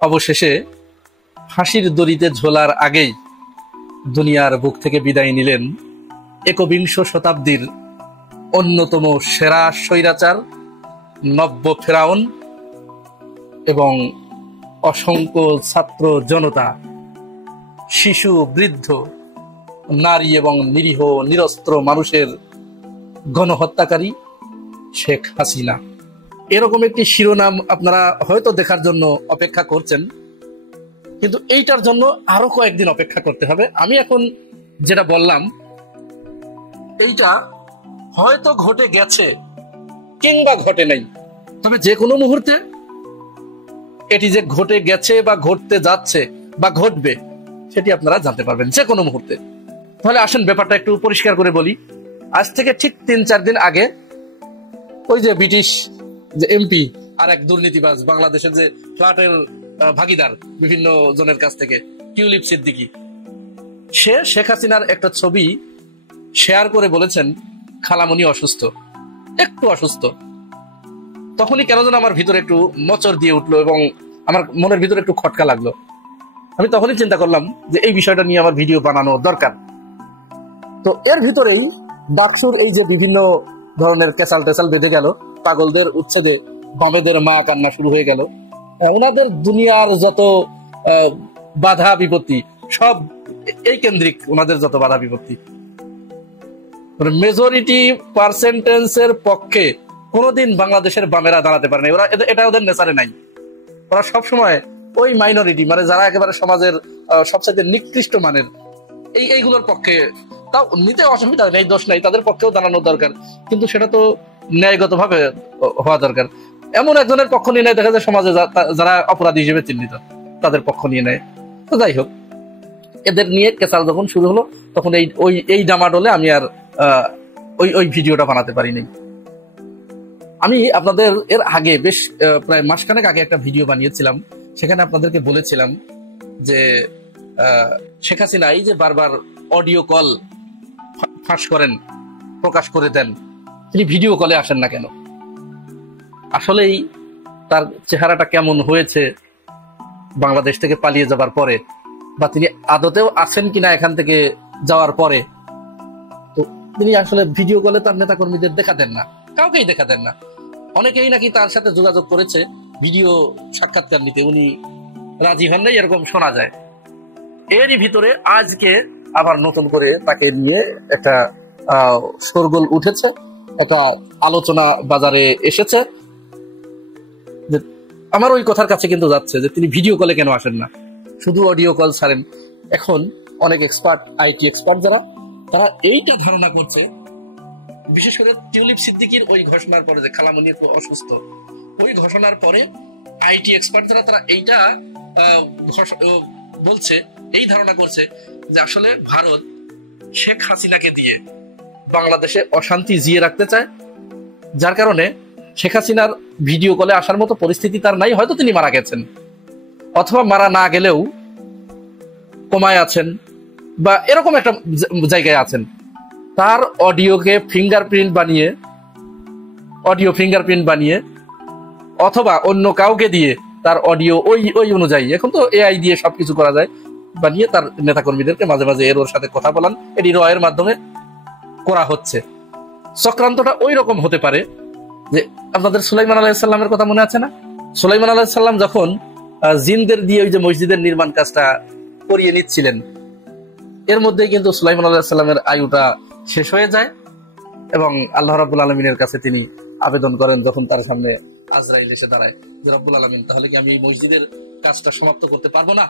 অবশেষে ফাঁসির দড়িতে ঝোলার আগেই দুনিয়ার বুক থেকে বিদায় নিলেন একবিংশ শতাব্দীর অন্যতম সেরা স্বৈরাচার, নব্য ফেরাউন এবং অসংখ্য ছাত্র জনতা, শিশু, বৃদ্ধ, নারী এবং নিরীহ নিরস্ত্র মানুষের গণহত্যাকারী শেখ হাসিনা। এরকম একটি শিরোনাম আপনারা হয়তো দেখার জন্য অপেক্ষা করছেন, কিন্তু এইটার জন্য আরো কয়েকদিন অপেক্ষা করতে হবে। আমি এখন যেটা বললাম এইটা হয়তো ঘটে গেছে কিংবা ঘটে নাই, তবে যে কোনো মুহূর্তে এটি যে ঘটে গেছে বা ঘটতে যাচ্ছে বা ঘটবে সেটি আপনারা জানতে পারবেন যে কোনো মুহূর্তে। তাহলে আসেন ব্যাপারটা একটু পরিষ্কার করে বলি। আজ থেকে ঠিক ৩-৪ দিন আগে ওই যে ব্রিটিশ যে এমপি আর এক দুর্নীতিবাজ, বাংলাদেশের যে ফ্ল্যাটের ভাগিদার বিভিন্ন জনের কাছ থেকে, টিউলিপ সিদ্দিকী, সে শেখ হাসিনার একটা ছবি শেয়ার করে বলেছেন খালামণি অসুস্থ, একটু অসুস্থ। তখনই কেন যেন আমার ভিতরে একটু নচর দিয়ে উঠলো এবং আমার মনের ভিতরে একটু খটকা লাগলো। আমি তখনই চিন্তা করলাম যে এই বিষয়টা নিয়ে আমার ভিডিও বানানো দরকার। তো এর ভিতরেই বাক্সুর এই যে বিভিন্ন ধরনের কেসাল টেসাল বেঁধে গেল, পাগলদের উচ্ছেদে বামেদের মায়া কান্না শুরু হয়ে গেল, ওনাদের দুনিয়ার যত বাধা বিপত্তি সব এই কেন্দ্রিক, ওনাদের যত বাধা বিপত্তি মেজরিটি পার্সেন্টেন্সের পক্ষে কোনোদিন বাংলাদেশের বামেরা দাঁড়াতে পারে না। ওরা এটা ওদের নেচারে নাই। ওরা সবসময় ওই মাইনরিটি, মানে যারা একেবারে সমাজের সবচেয়ে নিকৃষ্ট মানের, এইগুলোর পক্ষে, তাও নিতে অসুবিধা নেই, দোষ নাই, তাদের পক্ষেও দাঁড়ানো দরকার, কিন্তু সেটা তো ন্যায়গত ভাবে হওয়া দরকার। এমন একজনের পক্ষ নিয়ে নেয়, দেখা যায় সমাজে যারা অপরাধী হিসেবে চিহ্নিত তাদের পক্ষ নিয়ে নেয়। তো যাই হোক, এদের নিয়ে কেসাল যখন শুরু হলো তখন এই ডামাডোলে আমি আর ওই ভিডিওটা বানাতে পারিনি। আমি আপনাদের এর আগে বেশ প্রায় মাসখানেক আগে একটা ভিডিও বানিয়েছিলাম, সেখানে আপনাদেরকে বলেছিলাম যে শেখ হাসিনা এই যে বারবার অডিও কল ফাঁস করেন, প্রকাশ করে দেন, তিনি ভিডিও কলে আসেন না কেন? আসলেই তার চেহারাটা কেমন হয়েছে বাংলাদেশ থেকে পালিয়ে যাবার পরে, বা তিনি আদতেও আছেন কিনা এখান থেকে যাওয়ার পরে, তো তিনি আসলে ভিডিও কলে তার নেতাকর্মীদের দেখা দেন না, কাউকেই দেখা দেন না। অনেকেই নাকি তার সাথে যোগাযোগ করেছে ভিডিও সাক্ষাৎকার নিতে, উনি রাজি হন নাই, এরকম শোনা যায়। এরই ভিতরে আজকে আবার নতুন করে তাকে নিয়ে একটা শোরগোল উঠেছে, একটা আলোচনা বাজারে এসেছে। আমার ওই কথার কাছে কিন্তু যাচ্ছে যে তিনি ভিডিও কলে কেন আসেন না, শুধু অডিও কল ছাড়েন। এখন অনেক এক্সপার্ট, আইটি এক্সপার্ট যারা, তারা এইটা ধারণা করছে, বিশেষ করে টিউলিপ সিদ্দিকীর ওই ঘোষণার পরে যে খালামণি অসুস্থ, ওই ঘোষণার পরে আইটি এক্সপার্ট যারা, তারা এইটা বলছে, এই ধারণা করছে যে আসলে ভারত শেখ হাসিনাকে দিয়ে বাংলাদেশে অশান্তি জিয়ে রাখতে চায়, যার কারণে শেখ হাসিনার ভিডিও কলে আসার মতো পরিস্থিতি তার নাই। হয়তো তিনি মারা গেছেন, অথবা মারা না গেলেও কোমায় আছেন বা এরকম একটা জায়গায় আছেন। তার অডিওকে অডিও ফিঙ্গারপ্রিন্ট বানিয়ে অথবা অন্য কাউকে দিয়ে তার অডিও ওই অনুযায়ী, এখন তো এআই দিয়ে সবকিছু করা যায়, বানিয়ে তার নেতাকর্মীদেরকে মাঝে মাঝে ওর সাথে কথা বলান, এটি রয়ের মাধ্যমে করা হচ্ছে। চক্রান্তটা ওই রকম হতে পারে যে আপনাদের সুলাইমান আলাইহিসসালামের কথা মনে আছে না? সুলাইমান আলাইহিসসালাম যখন জিনদের দিয়ে ওই যে মসজিদের নির্মাণ কাজটা করিয়ে নিচ্ছিলেন, এর মধ্যেই কিন্তু সুলাইমান আলাইহিসসালামের আয়ুটা শেষ হয়ে যায় এবং আল্লাহ রাব্বুল আলামিনের কাছে তিনি আবেদন করেন, যখন তার সামনে আজরাইল এসে দাঁড়ায়, যে রব্বুল আলামিন, তাহলে কি আমি এই মসজিদের কাজটা সমাপ্ত করতে পারবো না?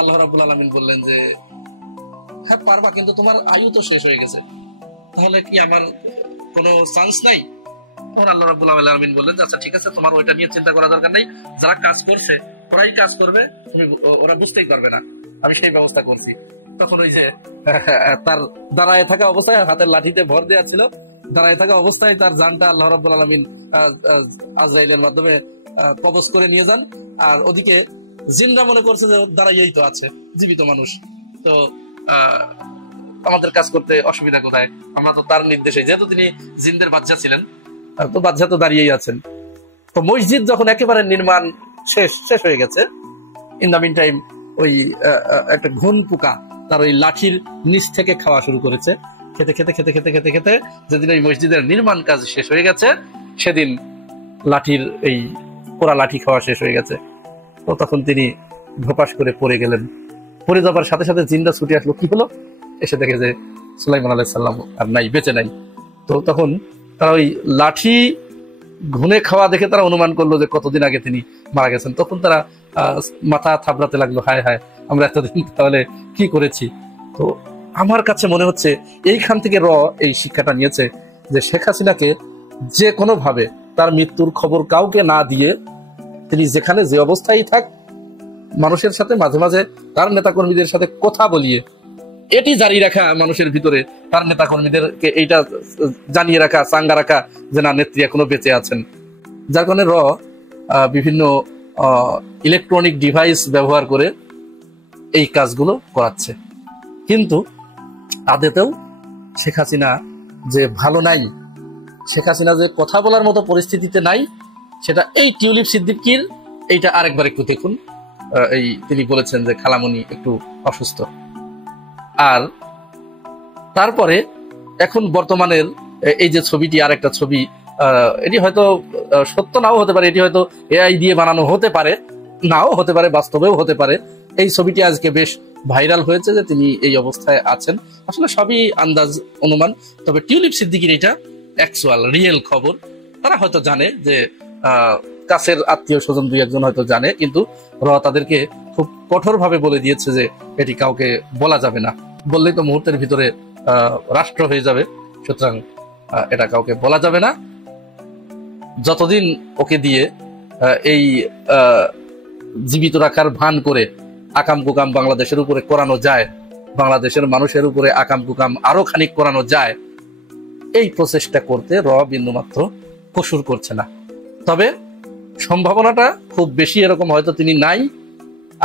আল্লাহ রাব্বুল আলামিন বললেন যে হ্যাঁ পারবা, কিন্তু তোমার আয়ু তো শেষ হয়ে গেছে, তাহলে কি আমার কোনো চান্স নাই? তখন আল্লাহ রাব্বুল আলামিন বললেন যে আচ্ছা ঠিক আছে, তোমার ওইটা নিয়ে চিন্তা করা দরকার নেই, যারা কাজ করছে ওরাই কাজ করবে, ওরা বুঝতেই পারবে না, আমি সেই ব্যবস্থা করছি। তখন ওই যে তার দাঁড়ায় থাকা অবস্থায়, হাতের লাঠিতে ভর দেওয়া ছিল, দাঁড়ায় থাকা অবস্থায় তার জানটা আল্লাহ রাব্বুল আলামিন আজরাইলের মাধ্যমে কবজ করে নিয়ে যান। আর ওদিকে জিনরা মনে করছে যে দাঁড়াইয়েই তো আছে, জীবিত মানুষ, তো আমাদের কাজ করতে অসুবিধা কোথায়, আমরা তো তার নির্দেশে, যেহেতু তিনি জিনদের বাদশা ছিলেন, তো বাদশা তো দাঁড়িয়েই আছেন। তো মসজিদ যখন একেবারে নির্মাণ শেষ শেষ হয়ে গেছে। ইন দ্য মিন টাইম ওই একটা ঘুন পোকা তার ওই লাঠির নিচ থেকে খাওয়া শুরু করেছে। খেতে খেতে খেতে খেতে খেতে খেতে যেদিন এই মসজিদের নির্মাণ কাজ শেষ হয়ে গেছে, সেদিন লাঠির এই পোড়া লাঠি খাওয়া শেষ হয়ে গেছে। তো তখন তিনি ধপাস করে পড়ে গেলেন। পড়ে যাবার সাথে সাথে জিন্দা ছুটে আসলো। কি হলো? এসে দেখে যে সুলাইমান আলাইহিস সালাম আর নাই, বেঁচে নাই। তো তখন তারা ওই লাঠি ঘুনে খাওয়া দেখে তারা অনুমান করলো যে কতদিন আগে তিনি মারা গেছেন। তখন তারা মাথা থাবড়াতে লাগলো, হায় হায়, আমরা এতদিন তাহলে কি করেছি। তো আমার কাছে মনে হচ্ছে এইখান থেকে এই শিক্ষাটা নিয়েছে যে শেখ হাসিনাকে যে কোনো ভাবে তার মৃত্যুর খবর কাউকে না দিয়ে তিনি যেখানে যে অবস্থায় থাক, মানুষের সাথে মাঝে মাঝে তার নেতাকর্মীদের সাথে কথা বলিয়ে এটি জারি রাখা, মানুষের ভিতরে তার নেতাকর্মীদেরকে এইটা জানিয়ে রাখা, চাঙ্গা রাখা যে না, নেত্রী এখনো বেঁচে আছেন। যার কারণে বিভিন্ন ইলেকট্রনিক ডিভাইস ব্যবহার করে এই কাজগুলো করাচ্ছে। কিন্তু তাদেরও শেখ হাসিনা যে ভালো নাই, শেখ হাসিনা যে কথা বলার মতো পরিস্থিতিতে নাই, সেটা এই টিউলিপ সিদ্দিকীর এইটা আরেকবার একটু দেখুন। এই তিনি বলেছেন যে খালামণি একটু অসুস্থ। আর তারপরে এখন বর্তমানের এই যে ছবিটি, আর একটা ছবি, এটি হয়তো সত্য নাও হতে পারে, এটি হয়তো এআই দিয়ে বানানো হতে পারে, নাও হতে পারে, বাস্তবেও হতে পারে। এই ছবিটি আজকে বেশ ভাইরাল হয়েছে যে তিনি এই অবস্থায় আছেন। আসলে সবই আন্দাজ, অনুমান। তবে টিউলিপ সিদ্দিকীর এটা অ্যাকচুয়াল রিয়েল খবর। তারা হয়তো জানে যে কাছের আত্মীয় স্বজন দুই একজন হয়তো জানে, কিন্তু তাদেরকে খুব কঠোরভাবে বলে দিয়েছে যে এটি কাউকে বলা যাবে না, বললেই তো মুহূর্তের ভিতরে রাষ্ট্র হয়ে যাবে। সুতরাং এটা কাউকে বলা যাবে না। যতদিন ওকে দিয়ে এই জীবিত রাখার ভান করে আকাম কুকাম বাংলাদেশের উপরে করানো যায়, বাংলাদেশের মানুষের উপরে আকাম কুকাম আরো খানিক করানো যায়, এই প্রচেষ্টা করতে বিন্দুমাত্র কসুর করছে না। তবে সম্ভাবনাটা খুব বেশি এরকম হয়তো তিনি নাই।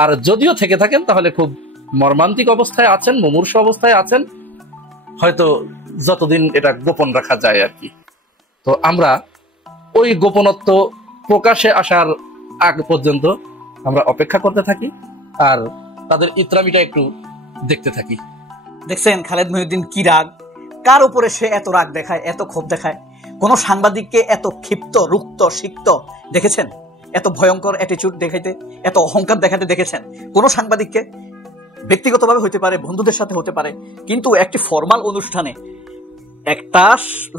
আর যদিও থেকে থাকেন তাহলে খুব মর্মান্তিক অবস্থায় আছেন, মুমূর্ষ অবস্থায় আছেন, হয়তো যতদিন এটা গোপন রাখা যায় আর কি। তো আমরা ওই গোপনত্ব প্রকাশে আসার আগ পর্যন্ত আমরা অপেক্ষা করতে থাকি আর তাদের ইত্রামিটা একটু দেখতে থাকি। দেখছেন খালেদ মহিউদ্দিন কি রাগ, কার উপরে সে এত রাগ দেখায়, এত ক্ষোভ দেখায়। কোন সাংবাদিককে এত ক্ষিপ্ত, রুক্ত, সিক্ত দেখেছেন? এত ভয়ঙ্কর অ্যাটিটিউড দেখাইতে, এত অহংকার দেখাতে দেখেছেন কোন সাংবাদিককে? ব্যক্তিগতভাবে হতে পারে, বন্ধুদের সাথে হতে পারে, কিন্তু একটি ফরমাল অনুষ্ঠানে একটা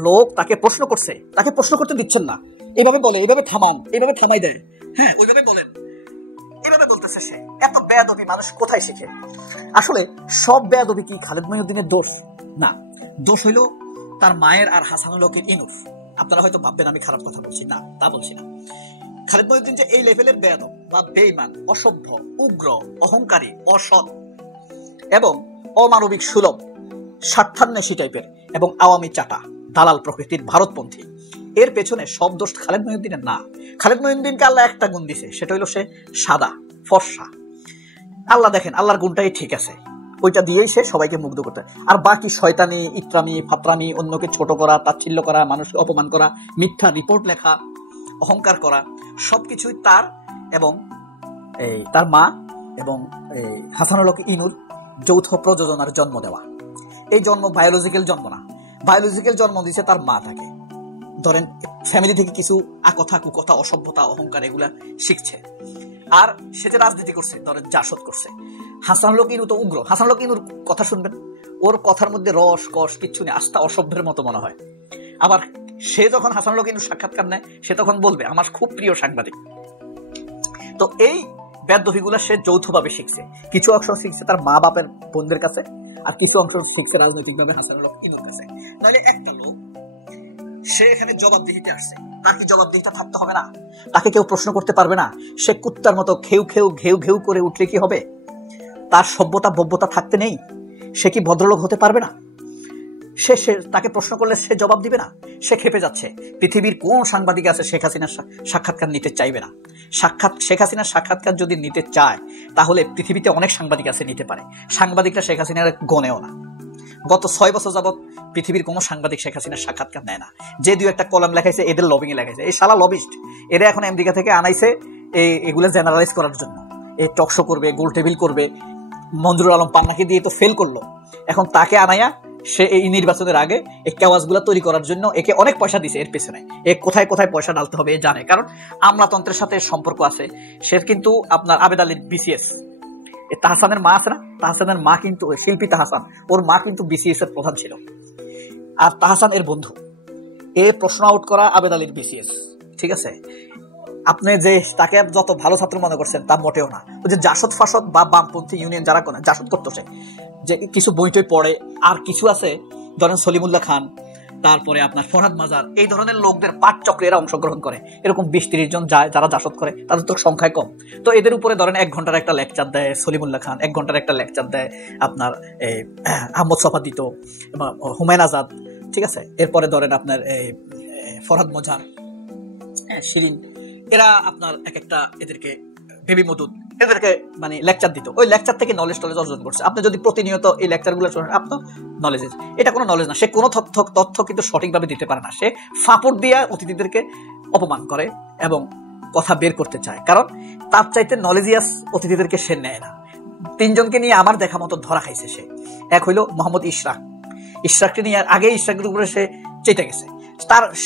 লোক তাকে প্রশ্ন করছে, তাকে প্রশ্ন করতে দিচ্ছেন না, এভাবে বলে, এভাবে থামান, এভাবে থামাই দেয়, হ্যাঁ ওইভাবে বলেন, এভাবে বলতেছে সে। এত বেয়াদবি মানুষ কোথায় শিখে? আসলে সব বেয়াদবি কি খালেদ মহিউদ্দিনের দোষ? না, দোষ হইল তার মায়ের আর হাসানুল হকের ইনুর। আপনারা হয়তো ভাববেন আমি খারাপ কথা বলছি, না তা বলছি না। খালেদ মহিউদ্দিন যে এই লেভেলের বেয়াদব বা বেঈমান, অসভ্য, উগ্র, অহংকারী, অসৎ এবং অমানবিক সুলভ, স্বার্থান্বেষী টাইপের এবং আওয়ামী চাটা, দালাল প্রকৃতির, ভারতপন্থী, এর পেছনে সব দোষ খালেদ মহিউদ্দিনের না। খালেদ মহিউদ্দিনকে আল্লাহ একটা গুণ দিছে, সেটা হইল সে সাদা, ফর্সা। আল্লাহ দেখেন, আল্লাহর গুণটাই ঠিক আছে, ওইটা দিয়েই সে সবাইকে মুগ্ধ করতে। আর বাকি শয়তানি, ইত্রামি, ফাত্রামি, অন্যকে ছোট করা, তাচ্ছিল্য করা, মানুষকে অপমান করা, মিথ্যা রিপোর্ট লেখা, অহংকার করা, সবকিছুই তার এবং তার মা এবং হাসানুল হক ইনুর যৌথ প্রযোজনার জন্ম দেওয়া। এই জন্ম বায়োলজিক্যাল জন্ম না, বায়োলজিক্যাল জন্ম দিয়েছে তার মা তাকে। ধরেন ফ্যামিলি থেকে কিছু আকথা, কুকথা, অসভ্যতা, অহংকার এগুলা শিখছে। আর সে যে রাজনীতি করছে, ধরেন জাসদ করছে। হাসানুল হক ইনু তো উগ্র। হাসানুল হক ইনুর কথা শুনবেন, ওর কথার মধ্যে রস কস কিচ্ছু নেই, আস্থা অসভ্যের মতো মনে হয়। আবার সে যখন হাসানুল হক ইনুর সাক্ষাৎকার নেয়, সে তখন বলবে আমার খুব প্রিয় সাংবাদিক। তো এই বেদবিগুলা সে যৌথভাবে শিখছে। কিছু অংশ শিখছে তার মা বাপের বোনদের কাছে, আর কিছু অংশ শিখছে রাজনৈতিকভাবে হাসানুল হক ইনুর কাছে। তাহলে একটা লোক সে এখানে জবাবদিহিতে আসছে, তার কি জবাবদিহিতা থাকতে হবে না? তাকে কেউ প্রশ্ন করতে পারবে না? সে কুত্তার মতো ঘেউ ঘেউ ঘেউ ঘেউ করে উঠলে কি হবে? তার সভ্যতা ভব্যতা থাকতে নেই? সে কি ভদ্রলোক হতে পারবে না? সে তাকে প্রশ্ন করলে সে জবাব দিবে না? সে খেপে যাচ্ছে। পৃথিবীর কোন সাংবাদিক আছে শেখ হাসিনার সাক্ষাৎকার নিতে চাইবে না? শেখ হাসিনার সাক্ষাৎকার যদি নিতে চায়, তাহলে পৃথিবীতে অনেক সাংবাদিক আছে, নিতে পারে। সাংবাদিকরা শেখ হাসিনার গণেও না। গত 6 বছর যাবৎ পৃথিবীর কোন সাংবাদিক শেখ হাসিনার সাক্ষাৎকার নেয় না। যে 2-1টা কলাম লেখাইছে, এদের লবিং এ লেখাইছে। এই শালা লবিস্ট, এরা এখন আমেরিকা থেকে আনাইছে এগুলো জেনারেলাইজ করার জন্য এই টকশো করবে, গোল টেবিল করবে। মঞ্জুরুল আলম পান্নাকে দিয়ে তো ফেল করলো, এখন তাকে আনায়া সে এই নির্বাচনের আগে এই কেওয়াজগুলো তৈরি করার জন্য একে অনেক পয়সা দিছে। এর পেছনে এ কোথায় কোথায় পয়সা ঢালতে হবে জানে, কারণ আমলাতন্ত্রের সাথে সম্পর্ক আছে। সে কিন্তু আপনার আবেদ আলীর বিসিএস, তাহসানের মা আছে না, তাহসানের মা কিন্তু শিল্পী তাহসান, ওর মা কিন্তু বিসিএস এর প্রধান ছিল, আর তাহসান এর বন্ধু। এ প্রশ্ন আউট করা আবেদ আলীর বিসিএস, ঠিক আছে? আপনি যে তাকে যত ভালো ছাত্র মনে করছেন তা মোটেও না। ওই যে জাসদ ফাসদ বা বামপন্থী ইউনিয়ন যারা করে জাসদ করতেছে, যে কিছু বইটই পড়ে, আর কিছু আছে ধরেন সলিমুল্লাহ খান, তারপরে আপনার ফরহাদ মাজার, এই ধরনের লোকদের পাঠ চক্রে এরা অংশগ্রহণ করে। এরকম 20-30 জন যায় যারা জাসদ করে, তাদের তো সংখ্যায় কম। তো এদের উপরে ধরেন 1 ঘন্টার একটা লেকচার দেয় সলিমুল্লাহ খান, 1 ঘন্টার একটা লেকচার দেয় আপনার আহমদ সফাদিত, হুমায়ুন আজাদ, ঠিক আছে? এরপরে ধরেন আপনার ফরহাদ মজার, শিরিন, এরা আপনার এক একটা এদেরকে বেবি মদুদ, এদেরকে মানে লেকচার দিত। ওই লেকচার থেকে নলেজ অর্জন করছে। আপনি যদি প্রতিনিয়ত এই লেকচারগুলো শোনেন, আপনার নলেজ, এটা কোনো নলেজ না। সে কোনো তথ্য কিন্তু সঠিকভাবে দিতে পারে না। সে ফাপড় দিয়া অতিথিদেরকে অপমান করে এবং কথা বের করতে চায়, কারণ তার চাইতে নলেজিয়াস অতিথিদেরকে সে নেয় না। 3 জনকে নিয়ে আমার দেখা মতো ধরা খাইছে সে। এক হইল মোহাম্মদ ইশরাককে নিয়ে আগে ইশরাকের উপরে সে চেতে গেছে।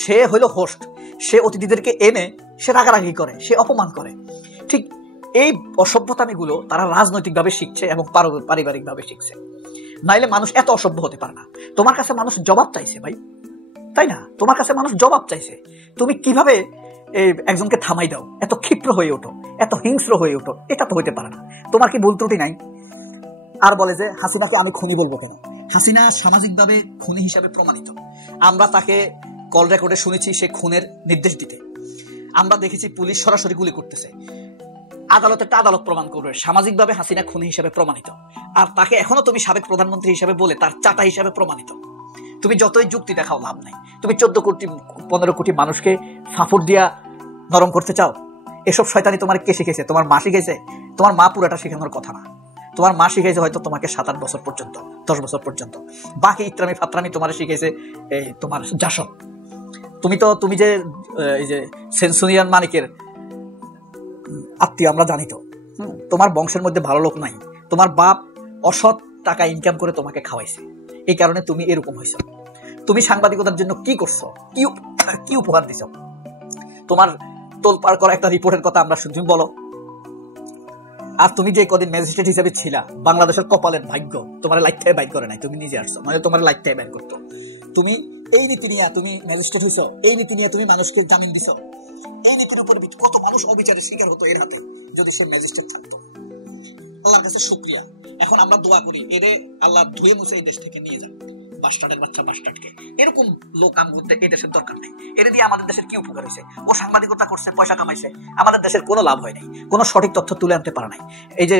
সে হইল হোস্ট, সে অতিথিদেরকে এনে সে রাগারাগি করে, সে অপমান করে। ঠিক এই অসভ্যতামিগুলো তারা রাজনৈতিকভাবে শিখছে এবং পারিবারিকভাবে শিখছে। নাইলে মানুষ এত অসভ্য হতে পারে না। তোমার কাছে মানুষ জবাব চাইছে ভাই, তাই না? তোমার কাছে মানুষ জবাব চাইছে, তুমি কিভাবে একজনকে থামাই দাও? এত ক্ষিপ্র হয়ে ওঠো, এত হিংস্র হয়ে ওঠো, এটা তো হইতে পারে না। তোমার কি ভুল ত্রুটি নাই? আর বলে যে হাসিনাকে আমি খুনি বলবো কেন? হাসিনা সামাজিকভাবে খুনি হিসাবে প্রমাণিত। আমরা তাকে কল রেকর্ডে শুনেছি সে খুনের নির্দেশ দিতে। আমরা দেখেছি পুলিশ সরাসরি গুলি করতেছে। আদালত প্রমাণ করবে সামাজিকভাবে হাসিনা খুনি হিসাবে প্রমাণিত। আর তাকে এখনো তুমি সাবেক প্রধানমন্ত্রী হিসাবে বলে তার চাটা হিসাবে প্রমাণিত। তুমি যতই যুক্তি দেখাও লাভ নাই। তুমি 14-15 কোটি মানুষকে ফাফড় দিয়া নরম করতে চাও। এসব শয়তানি তোমার কে শিখেছে? তোমার মা শিখেছে? তোমার মা পুরাটা শেখানোর কথা না। তোমার মা শিখেছে হয়তো তোমাকে 7-8 বছর পর্যন্ত, 10 বছর পর্যন্ত। বাকি ইত্রামি ফাত্রামি তোমার শিখেছে তোমার জাসদ। তুমি যে এই যে সেন্সুনিয়ান মানিকের আত্মীয়, আমরা জানি তো। তোমার বংশের মধ্যে ভালো লোক নাই। তোমার বাপ অসৎ টাকা ইনকাম করে তোমাকে খাওয়াইছে, এই কারণে তুমি এরকম হয়েছ। তুমি সাংবাদিকতার জন্য কি করছো? কি উপহার দিছ? তোমার তোলপাড় করা একটা রিপোর্টের কথা আমরা শুনছি, বলো। আর তুমি যে কদিন ম্যাজিস্ট্রেট হিসেবে ছিলা, বাংলাদেশের কপালের ভাগ্য তোমার লাইটটাই বাইর করে নাই। তুমি নিজে আসছো, মানে তোমার লাইটটাই বাইর করতো। তুমি এই নীতি নিয়ে তুমি ম্যাজিস্ট্রেট হইছো, এই নীতি নিয়ে তুমি মানুষকে জামিন দিছো। এই নীতির উপর কত মানুষ অবিচারের শিকার হতো এর হাতে, যদি সে ম্যাজিস্ট্রেট থাকতো। আল্লাহর কাছে শুকরিয়া। এখন আমরা দোয়া করি এদের আল্লাহ ধুয়ে মুছে এই দেশ থেকে নিয়ে যান। বাস্টার্ডের বাচ্চা বাস্টার্ডকে, এরকম লোক আমগুতে এই দেশের দরকার নেই। এটা দিয়ে আমাদের দেশের কি উপকার হয়েছে? ও সাংবাদিকতা করছে, পয়সা কামাইছে, আমাদের দেশের কোনো লাভ হয় নাই, কোনো সঠিক তথ্য তুলে আনতে পারে নাই। এই যে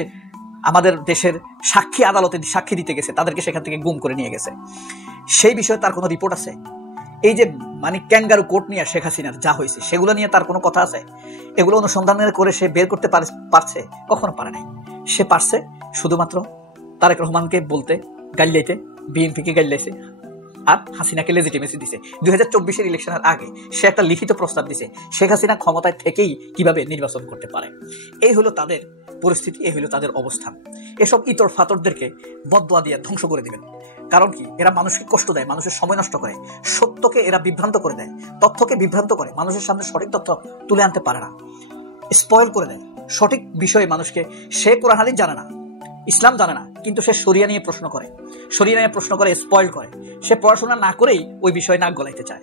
আমাদের দেশের সাক্ষী আদালতে সাক্ষী দিতে গেছে, তাদেরকে সেখান থেকে গুম করে নিয়ে গেছে, সেই বিষয়ে তার কোনো রিপোর্ট আছে? এই যে মানে ক্যাঙ্গারু কোর্ট নিয়ে শেখ হাসিনার যা হয়েছে, সেগুলো নিয়ে তার কোনো কথা আছে? এগুলো অনুসন্ধান করে সে বের করতে পারছে? কখনো পারে নাই। সে পারছে শুধুমাত্র তারেক রহমানকে বলতে, গাইলাইতে, বিএনপিকে গাইলাইছে, আর হাসিনাকে লেজিটিমেসি দিছে। 2024-এর ইলেকশনের আগে সে একটা লিখিত প্রস্তাব দিছে শেখ হাসিনা ক্ষমতায় থেকেই কিভাবে নির্বাচন করতে পারে। এই হলো তাদের পরিস্থিতি, এই হলো তাদের অবস্থান। এসব ইতর ফাতরদেরকে বদদোয়া দিয়ে ধ্বংস করে দিবেন। কারণ কি? এরা মানুষকে কষ্ট দেয়, মানুষের সময় নষ্ট করে, সত্যকে এরা বিভ্রান্ত করে দেয়, তথ্যকে বিভ্রান্ত করে, মানুষের সামনে সঠিক তথ্য তুলে আনতে পারে না, স্পয়েল করে দেয় সঠিক বিষয়ে মানুষকে। সে কোরআন হাদিস জানে না, ইসলাম জানে না, কিন্তু সে শরিয়া নিয়ে প্রশ্ন করে, স্পয়েল করে। সে পড়াশোনা না করেই ওই বিষয়ে নাক গলাইতে চায়।